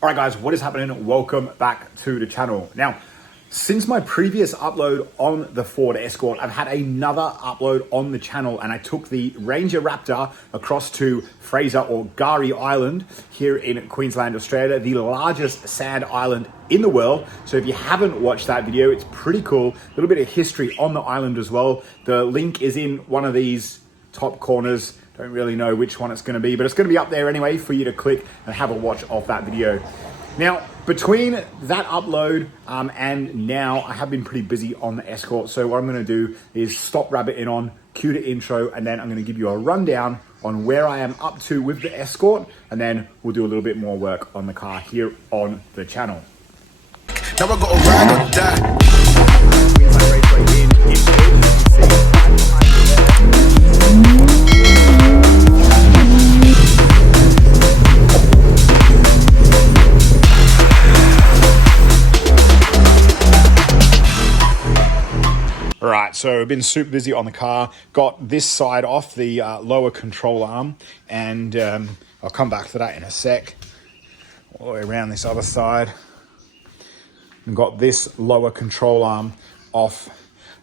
All right, guys, what is happening? Welcome back to the channel. Now, since my previous upload on the Ford Escort, I've had another upload on the channel, and I took the Ranger Raptor across to Fraser or Gari Island here in Queensland, Australia, the largest sand island in the world. So if you haven't watched that video, it's pretty cool. A little bit of history on the island as well. The link is in one of these top corners. Don't really know which one it's going to be, but it's going to be up there anyway for you to click and have a watch of that video. Now, between that upload and now, I have been pretty busy on the Escort. So what I'm going to do is stop rabbiting on, cue the intro, and then I'm going to give you a rundown on where I am up to with the Escort, and then we'll do a little bit more work on the car here on the channel. Now I got to ride or die. Right, so I've been super busy on the car, got this side off, the lower control arm, and I'll come back to that in a sec. All the way around this other side. And got this lower control arm off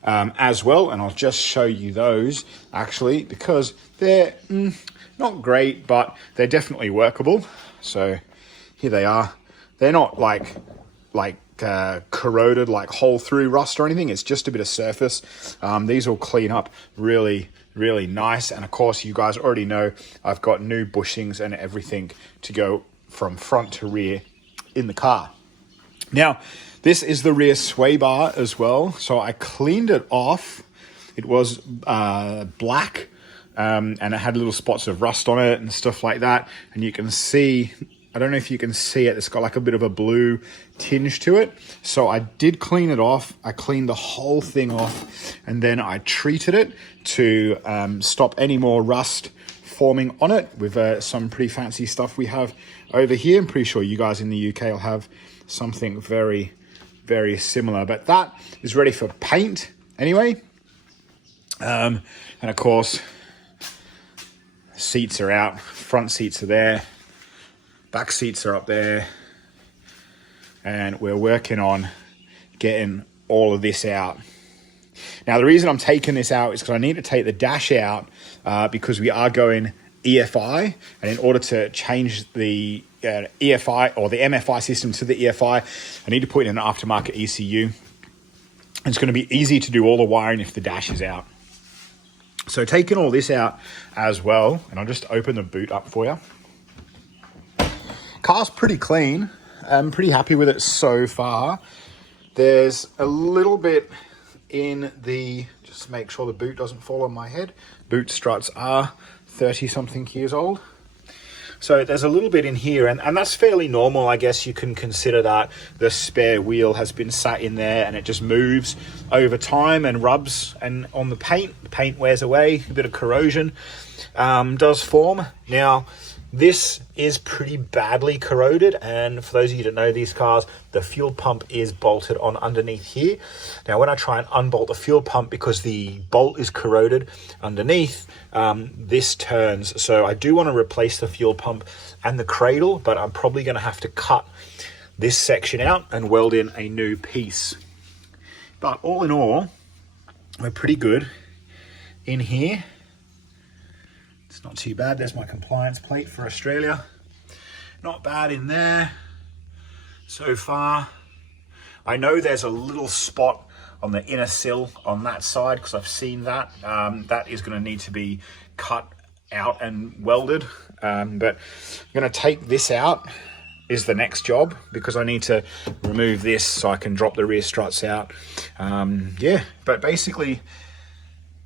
as well, and I'll just show you those actually, because they're not great, but they're definitely workable. So here they are. They're not like corroded, like hole through rust or anything. It's just a bit of surface. These will clean up really nice, and of course you guys already know I've got new bushings and everything to go from front to rear in the car. Now this is the rear sway bar as well, so I cleaned it off. It was black and it had little spots of rust on it and stuff like that, and you can see, I don't know if you can see it, it's got like a bit of a blue tinge to it. So I did clean it off. I cleaned the whole thing off, and then I treated it to stop any more rust forming on it with some pretty fancy stuff we have over here. I'm pretty sure you guys in the UK will have something very similar, but that is ready for paint anyway. And of course, seats are out, front seats are there, back seats are up there, and we're working on getting all of this out. Now, the reason I'm taking this out is because I need to take the dash out because we are going EFI, and in order to change the EFI or the MFI system to the EFI, I need to put in an aftermarket ECU. It's going to be easy to do all the wiring if the dash is out. So taking all this out as well, and I'll just open the boot up for you. Car's pretty clean. I'm pretty happy with it so far. There's a little bit in the, just to make sure the boot doesn't fall on my head. Boot struts are 30 something years old. So there's a little bit in here, and that's fairly normal. I guess you can consider that the spare wheel has been sat in there and it just moves over time and rubs and on the paint wears away, a bit of corrosion does form. Now, this is pretty badly corroded, and for those of you that know these cars, the fuel pump is bolted on underneath here. Now, when I try and unbolt the fuel pump, because the bolt is corroded underneath, this turns. So I do want to replace the fuel pump and the cradle, but I'm probably going to have to cut this section out and weld in a new piece. But all in all, we're pretty good in here. It's not too bad. There's my compliance plate for Australia. Not bad in there so far. I know there's a little spot on the inner sill on that side because I've seen that. That is going to need to be cut out and welded. But I'm going to take this out is the next job, because I need to remove this so I can drop the rear struts out. Yeah, but basically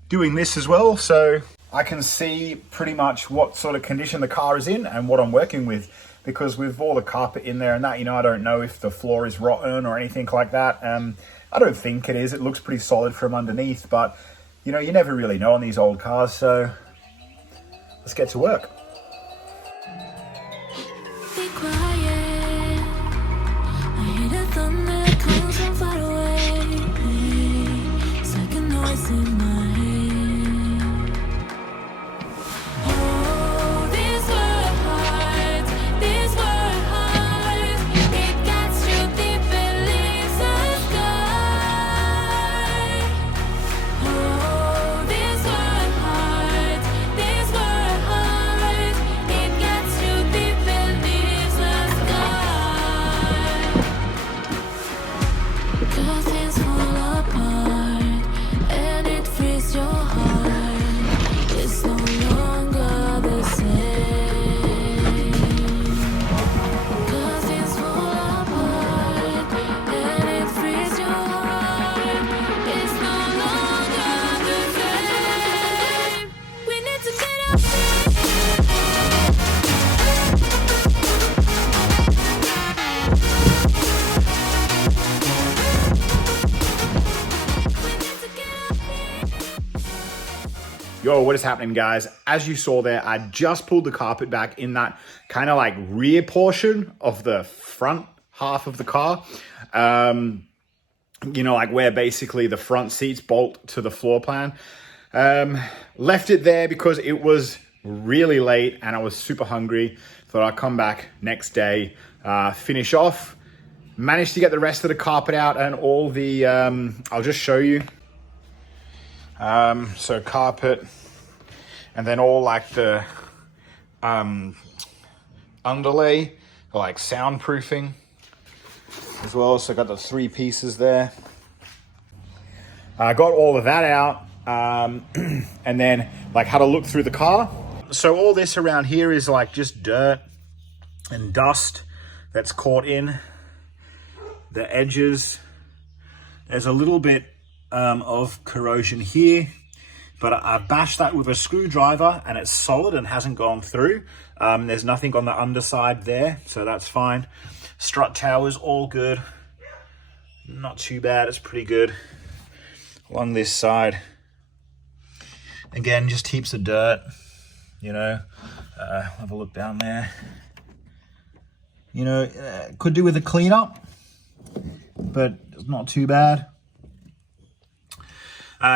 doing this as well, so I can see pretty much what sort of condition the car is in and what I'm working with, because with all the carpet in there and that, you know, I don't know if the floor is rotten or anything like that. I don't think it is. It looks pretty solid from underneath, but you know, you never really know on these old cars, so let's get to work. Be quiet. I hear the thunder comes from far away. It's like a noise in my head. Oh, these were hearts, these were hearts. Yo, what is happening, guys? As you saw there, I just pulled the carpet back in that kind of like rear portion of the front half of the car. You know, like where basically the front seats bolt to the floor plan. Left it there because it was really late and I was super hungry. Thought I'd come back next day, finish off. Managed to get the rest of the carpet out and all the, I'll just show you. So carpet, and then all like the underlay, like soundproofing as well. So I got the 3 pieces there. I got all of that out, and then like had a look through the car. So all this around here is like just dirt and dust that's caught in the edges. There's a little bit of corrosion here, but I've bashed that with a screwdriver and it's solid and hasn't gone through. There's nothing on the underside there, so that's fine. Strut tower is all good. Not too bad, it's pretty good. Along this side, again, just heaps of dirt, you know. Have a look down there. You know, could do with a cleanup, but it's not too bad.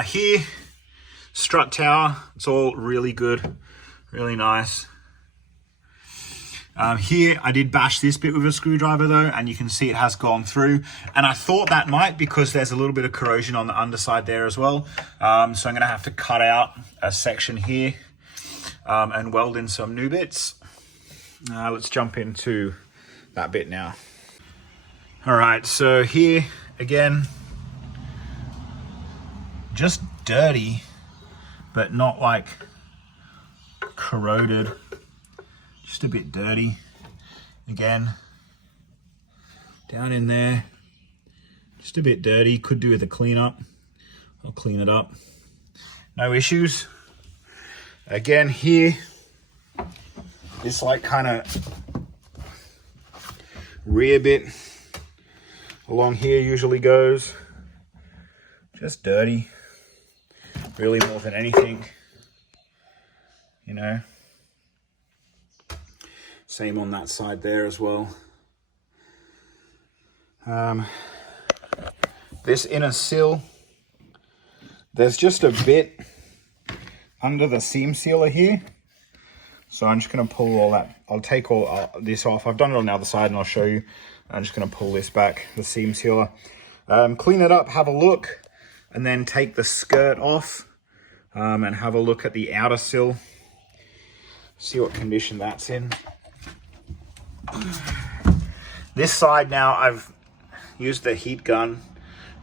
Here, strut tower, it's all really good, really nice. Here, I did bash this bit with a screwdriver though, and you can see it has gone through. And I thought that might because there's a little bit of corrosion on the underside there as well. So I'm gonna have to cut out a section here and weld in some new bits. Let's jump into that bit now. All right, so here, again, just dirty, but not like corroded. Just a bit dirty. Again, down in there, just a bit dirty. Could do with a cleanup. I'll clean it up. No issues. Again, here, this like kind of rear bit along here usually goes. Just dirty. Really more than anything, you know. Same on that side there as well. This inner sill, there's just a bit under the seam sealer here. So I'm just gonna pull all that. I'll take all this off. I've done it on the other side and I'll show you. I'm just gonna pull this back, the seam sealer. Clean it up, have a look, and then take the skirt off and have a look at the outer sill. See what condition that's in. This side now, I've used the heat gun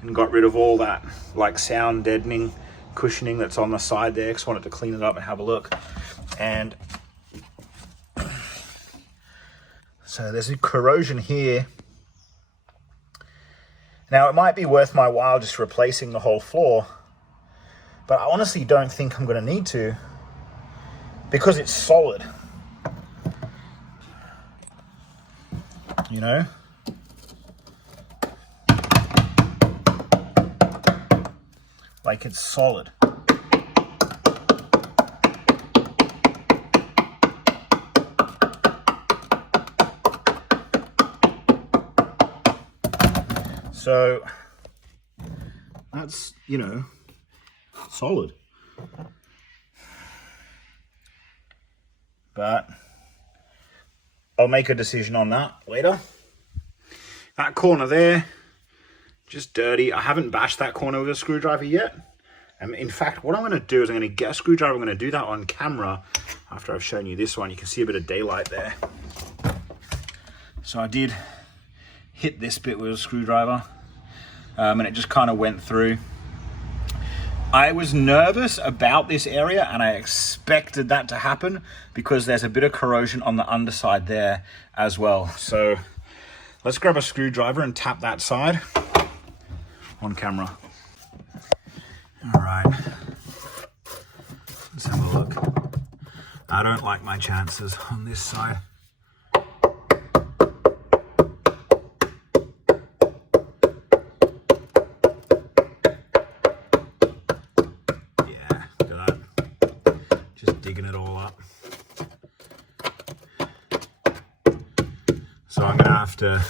and got rid of all that like sound deadening cushioning that's on the side there, because I wanted to clean it up and have a look. And so there's a corrosion here. Now it might be worth my while just replacing the whole floor, but I honestly don't think I'm going to need to because it's solid. You know? Like it's solid. So that's, you know, solid. But I'll make a decision on that later. That corner there, just dirty. I haven't bashed that corner with a screwdriver yet. In fact, what I'm going to do is I'm going to get a screwdriver. I'm going to do that on camera after I've shown you this one. You can see a bit of daylight there. So I did hit this bit with a screwdriver, and it just kind of went through. I was nervous about this area and I expected that to happen because there's a bit of corrosion on the underside there as well. So let's grab a screwdriver and tap that side on camera. All right, let's have a look. I don't like my chances on this side. have to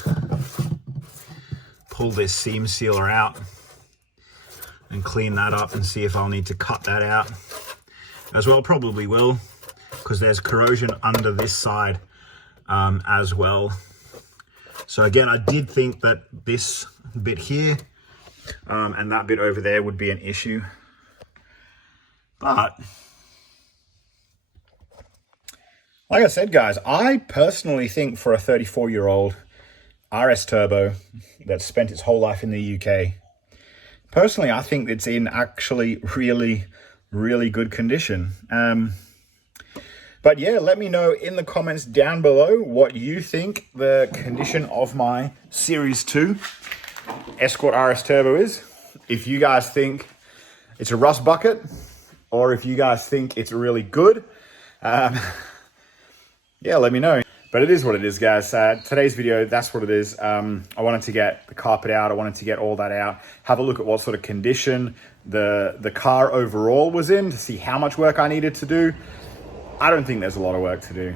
pull this seam sealer out and clean that up and see if I'll need to cut that out as well. Probably will, because there's corrosion under this side as well. So again, I did think that this bit here and that bit over there would be an issue, but like I said, guys, I personally think for a 34-year-old RS Turbo that's spent its whole life in the UK, personally, I think it's in actually really, really good condition. But yeah, let me know in the comments down below what you think the condition of my Series 2 Escort RS Turbo is. If you guys think it's a rust bucket, or if you guys think it's really good, yeah, let me know. But it is what it is, guys. Today's video, that's what it is. I wanted to get the carpet out. I wanted to get all that out. Have a look at what sort of condition the car overall was in to see how much work I needed to do. I don't think there's a lot of work to do,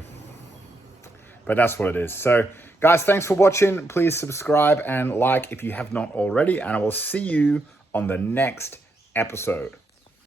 but that's what it is. So, guys, thanks for watching. Please subscribe and like if you have not already, and I will see you on the next episode.